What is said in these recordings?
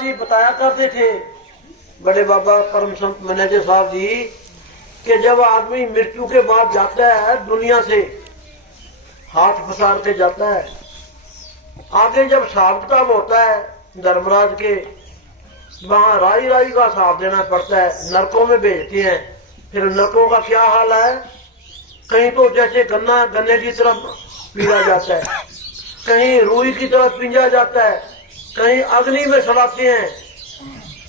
जी बताया करते थे, बड़े बाबा परम संत मैनेजर साहब जी, कि जब आदमी मृत्यु के बाद जाता है दुनिया से, हाथ पसार के जाता है, आगे जब हिसाब किताब होता है धर्मराज के, वहां राई राई का हिसाब देना पड़ता है, नरकों में भेजते हैं। फिर नरकों का क्या हाल है, कहीं तो जैसे गन्ने की तरफ पीला जाता है, कहीं रूई की तरफ पिंजा जाता है, कहीं अग्नि में सड़ाते हैं,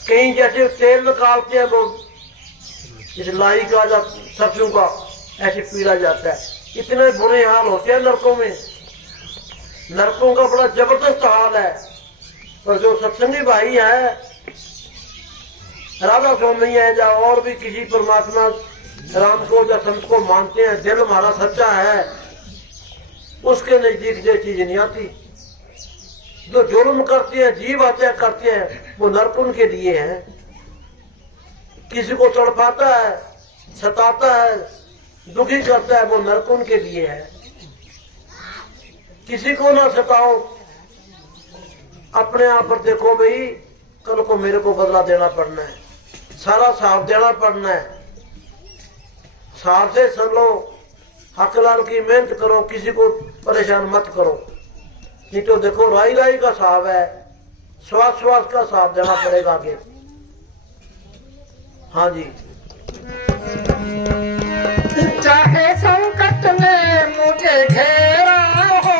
कहीं जैसे तेल निकालते हैं वो इस लाई का या सरसों का ऐसे पीला जाता है। इतने बुरे हाल होते हैं नरकों में। नरकों का बड़ा जबरदस्त हाल है। पर जो सत्संगी भाई है, राधा स्वामी है या और भी किसी परमात्मा राम को या संत को मानते हैं, दिल हमारा सच्चा है, उसके नजदीक ये चीज नहीं आती। जो जुल्म करते हैं, जीव हत्या करते हैं, वो नरक उनके लिए है। किसी को तड़पाता है, सताता है, दुखी करता है, वो नरक उनके लिए है। किसी को ना सताओ, अपने आप पर देखो भाई, कल को मेरे को बदला देना पड़ना है, सारा साफ देना पड़ना है। साफ से सुन लो, हकलाल की मेहनत करो, किसी को परेशान मत करो, नहीं तो देखो राई राई का साफ है, श्वास श्वास का साफ देना पड़ेगा आगे। हाँ जी। चाहे संकट ने मुझे घेरा हो,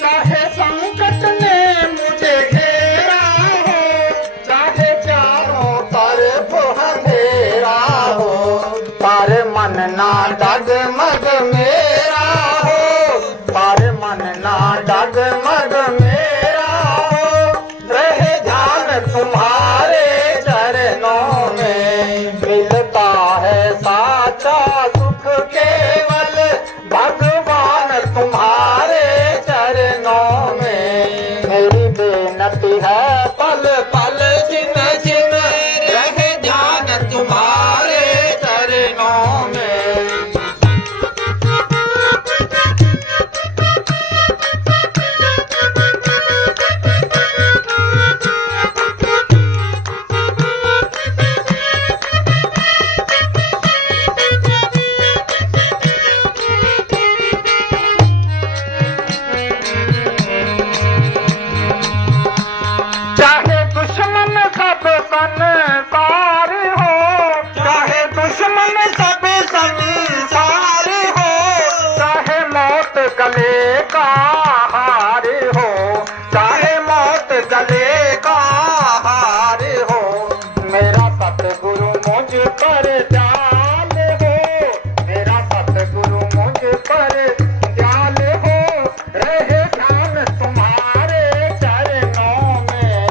चाहे संकट ने मुझे घेरा हो, चाहे चारों तरफ अंधेरा हो, पर मन ना डगमग मेरा हो, पर मन ना डगमग मेरा हो। रहे ध्यान तुम्हारे चरणों में, मिलता है साचा सुख केवल भगवान तुम्हारे चरणों में। मेरी बेनती है पल पल जिन जिन, रहे ध्यान तुम्हारे चरणों में। चाहे दुश्मन सब संसार हो, चाहे दुश्मन सब संसार हो, चाहे मौत गले का हार हो, चाहे मौत गले का हार हो। मेरा सतगुरु मुझ पर दयाल हो, मेरा सतगुरु मुझ पर दयाल हो। रहे ध्यान तुम्हारे चरणों में,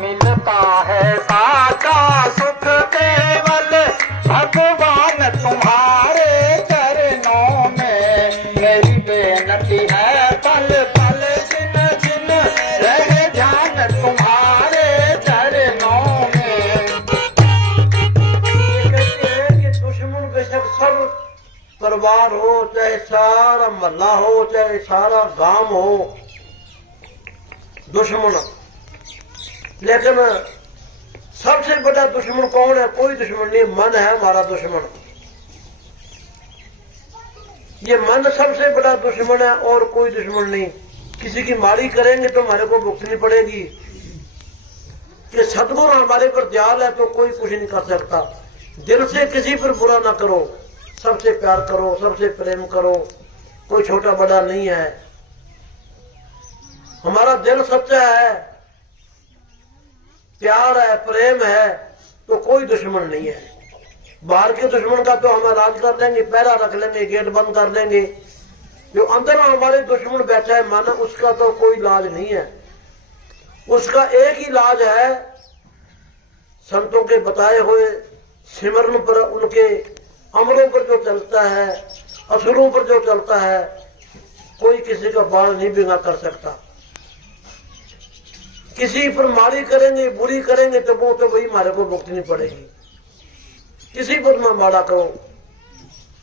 मिलता है साचा सुख केवल भगवान तुम्हारे चरणों में। मेरी बेनती है पल पल जिन जिन, रहे ध्यान तुम्हारे चरणों में। ये कहते हैं कि दुश्मन बेशक सब परिवार हो, चाहे सारा मोहल्ला हो, चाहे सारा गांव हो, दुश्मन, लेकिन सबसे बड़ा दुश्मन कौन है? कोई दुश्मन नहीं, मन है हमारा दुश्मन। ये मन सबसे बड़ा दुश्मन है और कोई दुश्मन नहीं। किसी की माड़ी करेंगे तो हमारे को भुगतनी पड़ेगी। कि सतगुरु हमारे पर दयाल है तो कोई कुछ नहीं कर सकता। दिल से किसी पर बुरा ना करो, सबसे प्यार करो, सबसे प्रेम करो, कोई छोटा बड़ा नहीं है। हमारा दिल सच्चा है, प्यार है, प्रेम है, तो कोई दुश्मन नहीं है। बाहर के दुश्मन का तो हम इलाज कर लेंगे, पहरा रख लेंगे, गेट बंद कर लेंगे। जो अंदर हमारे दुश्मन बैठा है मन, उसका तो कोई इलाज नहीं है। उसका एक ही इलाज है, संतों के बताए हुए सिमरन पर, उनके अमरों पर जो चलता है, असुरों पर जो चलता है, कोई किसी का बाल नहीं बिंगा कर सकता। किसी पर माड़ी करेंगे, बुरी करेंगे तो वो तो वही हमारे को भुगतनी पड़ेगी। किसी पर ना माड़ा करो,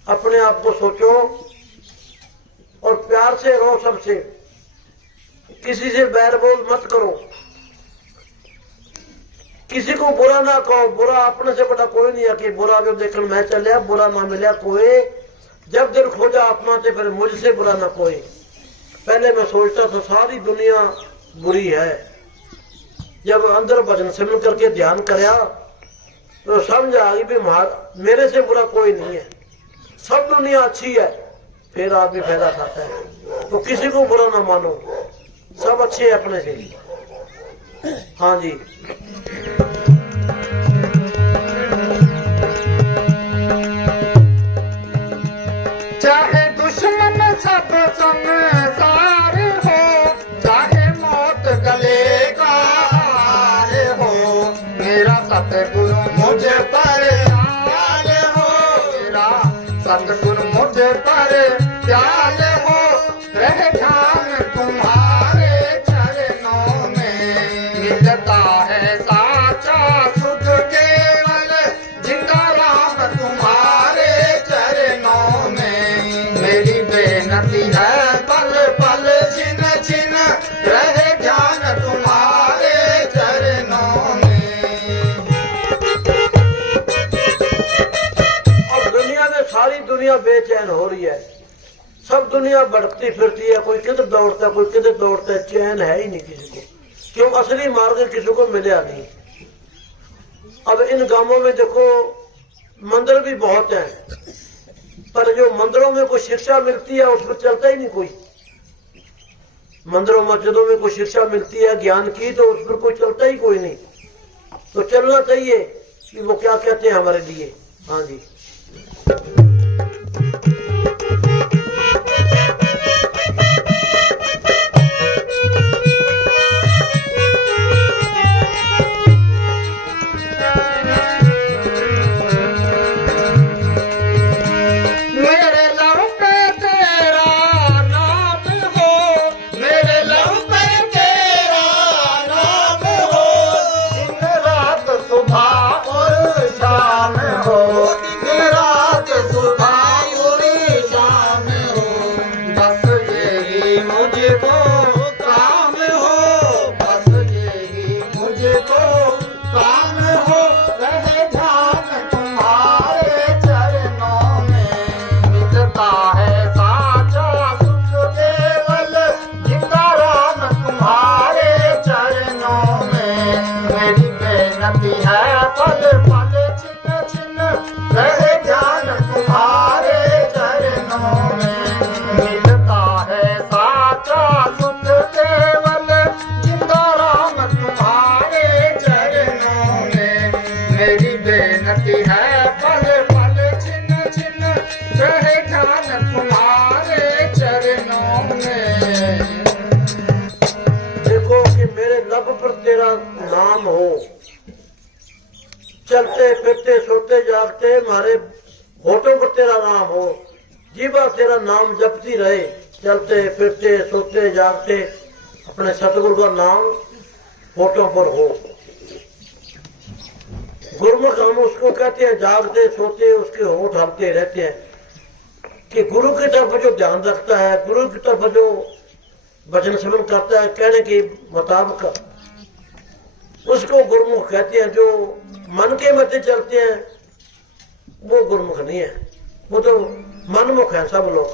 अपने आप को सोचो और प्यार से रहो सबसे, किसी से बैर बोल मत करो। किसी को बुरा ना कहो, बुरा अपने से बड़ा कोई नहीं है कि बुरा जो देखने मैं चलिया बुरा ना मिले कोई। जब दिल खोजा अपना से फिर मुझसे बुरा ना कोई। पहले मैं सोचता था सारी दुनिया बुरी है, जब अंदर भजन सिमरन करके ध्यान करया तो समझ आ गई भी मेरे से बुरा कोई नहीं है, सब दुनिया अच्छी है। फिर आदमी फायदा खाता है। तो किसी को बुरा ना मानो, सब अच्छे हैं अपने से। हाँ जी। चाहे दुश्मन सब संसार हो, चाहे मौत गले का हार हो, मेरा सतगुरु मुझे पर प्यार हो, मेरा सतगुरु मुझे पर प्यार हो। रह ध्यान तुम्हारे चरणों में, मिलता है साचा सुख केवल जिंदा राम तुम्हारे चरणों में। मेरी बेनती है पल पल छिन छिन, रहे ध्यान तुम्हारे चरणों में। अब दुनिया में सारी दुनिया बेचैन हो रही है, सब दुनिया भटकती फिरती है, कोई किधर दौड़ता है कोई किधर दौड़ता है, चैन है ही नहीं किसी को। क्यों? असली मार्ग किसी को मिला नहीं। अब इन गांवों में देखो मंदिर भी बहुत हैं, पर जो मंदिरों में कोई शिक्षा मिलती है उस पर चलता ही नहीं कोई। मंदिरों मस्जिदों में कोई शिक्षा मिलती है ज्ञान की, तो उस पर कोई चलता ही कोई नहीं। तो चलना चाहिए कि वो क्या कहते हैं हमारे लिए। हाँ जी। नाम हो, चलते फिरते सोते जागते हमारे होठों पर तेरा नाम हो, जीवा तेरा नाम जपती रहे। चलते फिरते सोते जागते अपने सतगुरु का नाम होठों पर हो। गुरुमुख हम उसको कहते हैं, जागते सोते उसके होठ हलते रहते हैं कि गुरु की तरफ जो ध्यान रखता है, गुरु की तरफ जो भजन सिमरन करता है कहने के मुताबिक, उसको गुरुमुख कहते हैं। जो मन के मत चलते हैं वो गुरुमुख नहीं है, वो तो मनमुख है सब लोग।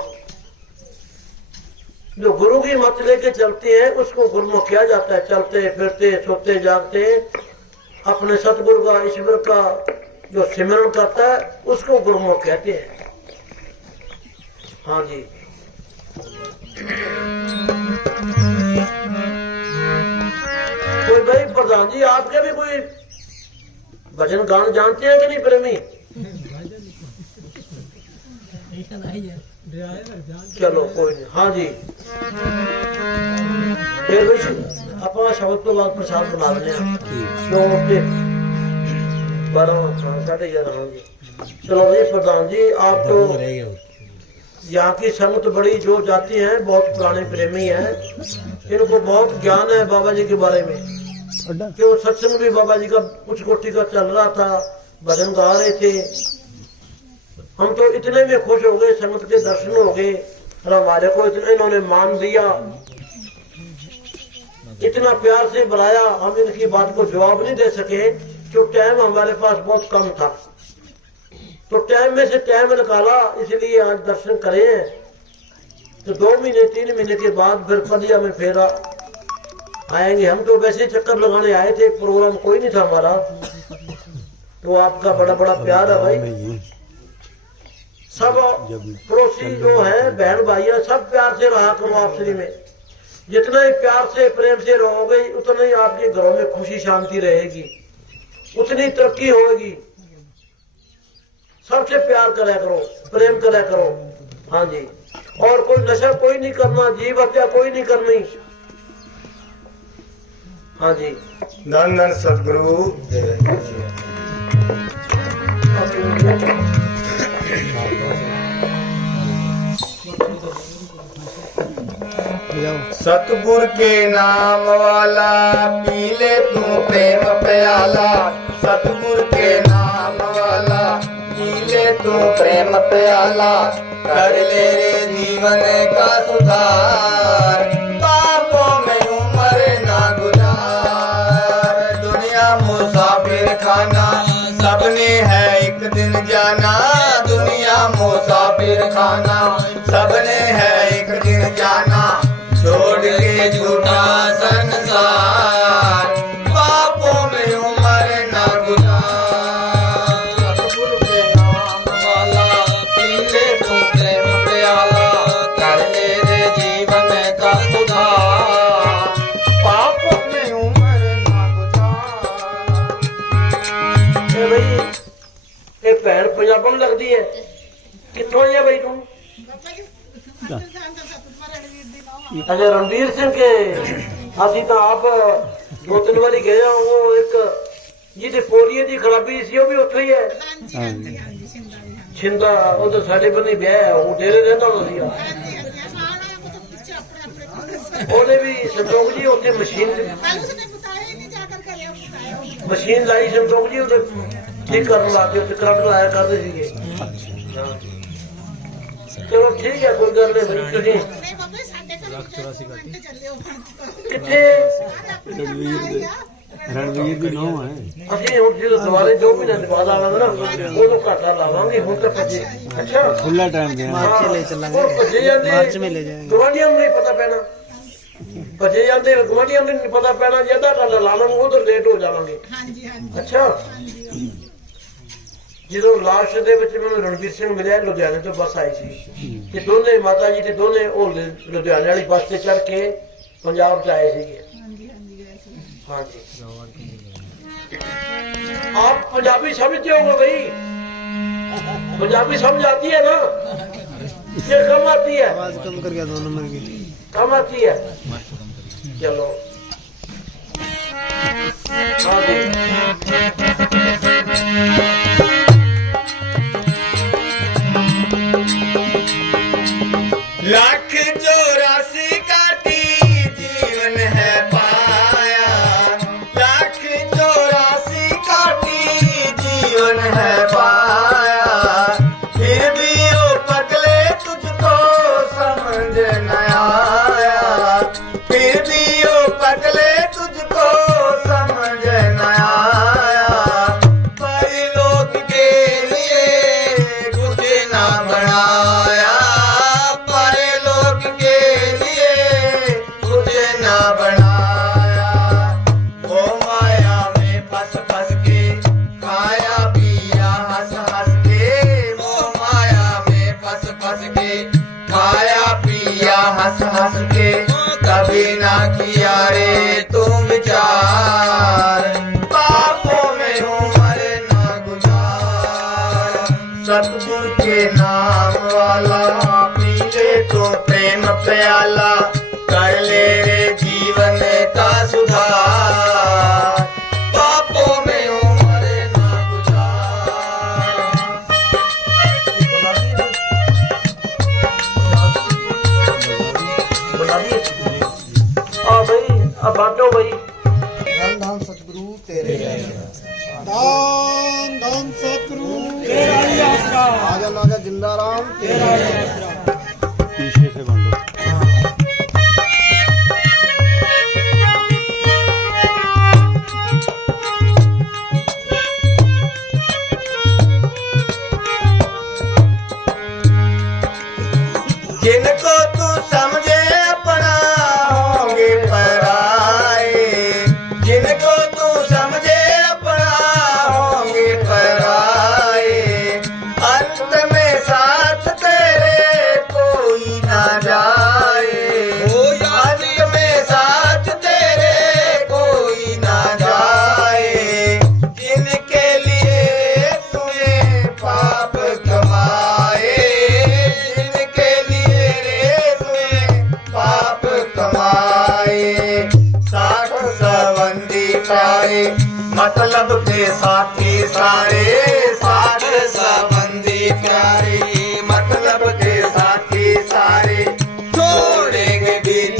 जो गुरु की मत लेके चलते हैं उसको गुरुमुख किया जाता है। चलते फिरते सोते जागते अपने सतगुरु का ईश्वर का जो सिमरन करता है उसको गुरुमुख कहते हैं। हाँ जी। कोई भाई प्रधान जी आपके भी कोई भजन गान जानते हैं कि नहीं प्रेमी? चलो कोई नहीं। हाँ जी। फिर अपना शब्द तो बाद प्रसाद बना लें 12:30। हाँ जी। चलो भाई प्रधान जी आप तो यहाँ की संगत बड़ी जो जाती हैं, बहुत पुराने प्रेमी हैं, इनको बहुत ज्ञान है बाबा जी के बारे में। क्यों सत्संग भी बाबा जी का कुछ कोटि का चल रहा था, भजन गा रहे थे। हम तो इतने में खुश हो गए, संगत के दर्शन हो गए और हमारे को इतना इन्होंने मान दिया, इतना प्यार से बुलाया, हम इनकी बात को जवाब नहीं दे सके। जो टाइम हमारे पास बहुत कम था, तो टाइम में से टाइम निकाला, इसलिए आज दर्शन करे हैं। तो 2 महीने 3 महीने के बाद फिर पलिया में फेरा आएंगे। हम तो वैसे चक्कर लगाने आए थे, प्रोग्राम कोई नहीं था हमारा। तो आपका बड़ा बड़ा प्यार है भाई। सब पड़ोसी जो है, बहन भाइयां, सब प्यार से रहा करो आप श्री में। जितना ही प्यार से प्रेम से रहोगे, उतना ही आपके घरों में खुशी शांति रहेगी, उतनी तरक्की होगी। सबसे प्यार करा करो, प्रेम करा करो। हाँ जी, और कोई नशा कोई नहीं करना, जीव हत्या कोई नहीं करनी। हाँ जी, धन धन सदगुरु। सतगुर के नाम वाला पी ले तू प्रेम प्याला। सतगुर के नाम वाला पी ले तू प्रेम प्याला। कर ले रे जीवन का सुधार, पापों में उम्र ना गुजार। दुनिया मुसाफिर खाना, सबने है एक दिन जाना। दुनिया मुसाफिर खाना, सबने है एक दिन जाना। छोड़ के झूठा संसार, पापों में उम्र ना गुजार। सतगुरु के नाम वाला पी ले तू प्रेम प्याला। कर ले रे जीवन का सुधार, पापों में उम्र ना गुजार। भाई ये भैन पंजाबन लगती है, कितों है भाई तू? अच्छा, रणवीर सिंह के असी तो आप 2-3 बारी गए। वो एक जिहदी पोलियो की खराबी सी, वो भी उत्थे ही है छिंदा। वो तो साडे बन्नी ब्याह है, वो डेरे रहंदा हुंदा सी। ਉਹਨੇ ਵੀ ਸੰਤੋਖ ਜੀ ਉੱਥੇ ਮਸ਼ੀਨ ਲਾਈ ਸੰਤੋਖ ਜੀ, ਉਹਦੇ ਠੀਕ ਕਰਨ ਲਾ ਕੇ ਉੱਥੇ ਕਰੰਟ ਲਾਇਆ ਕਰਦੇ ਸੀਗੇ। ਚਲੋ ਠੀਕ ਹੈ, ਕੋਈ ਗੱਲ ਨਹੀਂ। ਤੁਸੀਂ ਕਿੱਥੇ रणवीर भी नो है। ਅਸੀਂ ਹੁਣ ਜਦੋਂ ਦੁਬਾਰੇ 2 ਮਹੀਨੇ ਦੇ ਬਾਅਦ ਆਵਾਂਗੇ ਨਾ, ਉਦੋਂ ਘਾਟਾ ਲਾਵਾਂਗੇ। ਹੁਣ ਤਾਂ ਭੱਜੇ। ਅੱਛਾ, खुला टाइम दे मार्च ले चलेंगे, मार्च में ले जाएंगे। गवांढियों ਨੂੰ ਨਹੀਂ ਪਤਾ ਪੈਣਾ, ਭੱਜੇ ਜਾਂਦੇ ਗਵਾਂਢੀਆਂ ਨੂੰ ਨਹੀਂ ਪਤਾ ਪੈਣਾ। ਜੇ ਅੱਧਾ ਘੰਟਾ ਲਾ ਲਾਂਗੇ, ਉਧਰ ਲੇਟ ਹੋ ਜਾਵਾਂਗੇ। ਅੱਛਾ, ਜਦੋਂ ਲਾਸਟ ਦੇ ਵਿੱਚ ਮੈਨੂੰ ਰਣਵੀਰ ਸਿੰਘ ਮਿਲਿਆ, ਲੁਧਿਆਣੇ ਤੋਂ ਬੱਸ ਆਈ ਸੀ, ਤੇ ਦੋਨੇ ਮਾਤਾ ਜੀ ਤੇ ਦੋਨੇ ਉਹ ਲੁਧਿਆਣੇ ਵਾਲੀ ਬੱਸ ਤੇ ਚੜ ਕੇ ਪੰਜਾਬ ਚ ਆਏ ਸੀਗੇ। हाँ जी, आप पंजाबी समझते हो भाई? पंजाबी समझ आती है ना? ये कम आती है, आवाज कम कर गया 2 नंबर की, कम आती है। चलो हाँ जी, लाख 84 काटी जीवन है पाया। लाख 84 काटी जीवन है पाया। फिर भी ओ पगले तुझको समझ न आया। फिर भी ओ पगले तुझको समझ न आया। परलोक के लिए कुछ ना बनाया। परलोक के लिए कुछ ना बनाया। वो माया में फंस फंस के खाया पिया हंस हंस के। वो माया में फंस फंस के खाया पिया हंस हंस के। कभी ना किया रे तू विचार, पापों में उम्र ना गुजार। सतगुर के नाम वाला पी ले तो प्रेम प्याला। कर ले रे जीवन का सुधार, पापों में उम्र ना गुजार। भाई अब बांटो भाई। धन धन सतगुरु तेरे दान धन सतगुरु तेरा ही आसरा। आजा नाजा जिंदा राम तेरा ही आसरा। पीछे से बांधो। संबंधी प्यारे, मतलब के साथी सारे, साथ संबंधी प्यारे, मतलब के साथी सारे, छोड़ेंगे बीच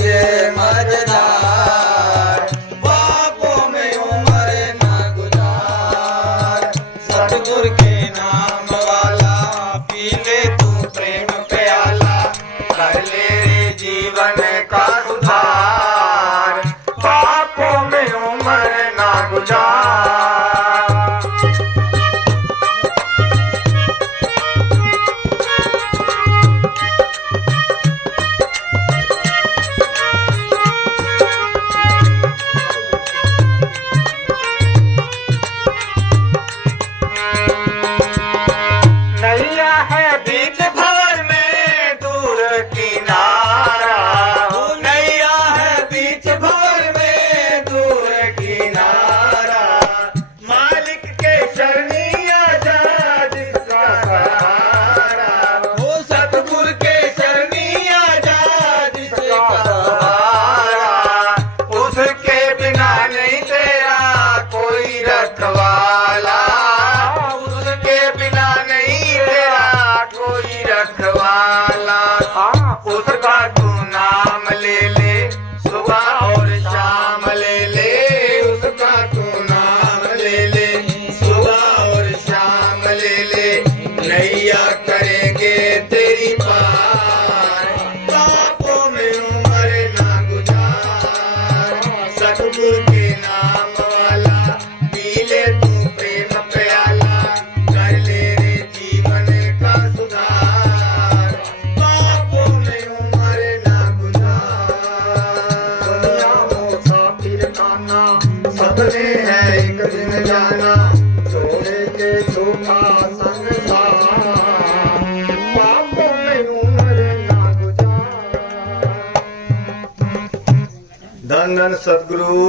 मझधार, बापों में उम्र न गुजार। सतगुर के नाम वाला पी ले तू प्रेम प्याला, कर ले रे जीवन का सुधार, बापों में उम्र न गुजार। नैया है बीच भंवर में दूर किनारा, नैया है बीच भंवर में दूर किनारा, मालिक के शरणी आजा जिसका सहारा, ओ सतगुर के शरणी आजा जिसका सहारा, उसके बिना नहीं तेरा कोई रखवाला, उसके बिना नहीं तेरा कोई रखवाला, उसका तू नाम ले ले सुबह और शाम ले ले, उसका तू नाम ले ले सुबह और शाम ले ले, नैया करेंगे तेरी पार, बापों में उम्र ना गुजार। सतगुर के नाम वाला पी ले तू प्रेम प्याला, कर ले रे जीवन का सुधार, बापों में उम्र ना गुजार। दुनिया हो साफिर खाना, सबने है एक दिन जाना, छोड़े के धोखा संसार, बापों में उम्र ना गुजार। धन धन सतगुरु।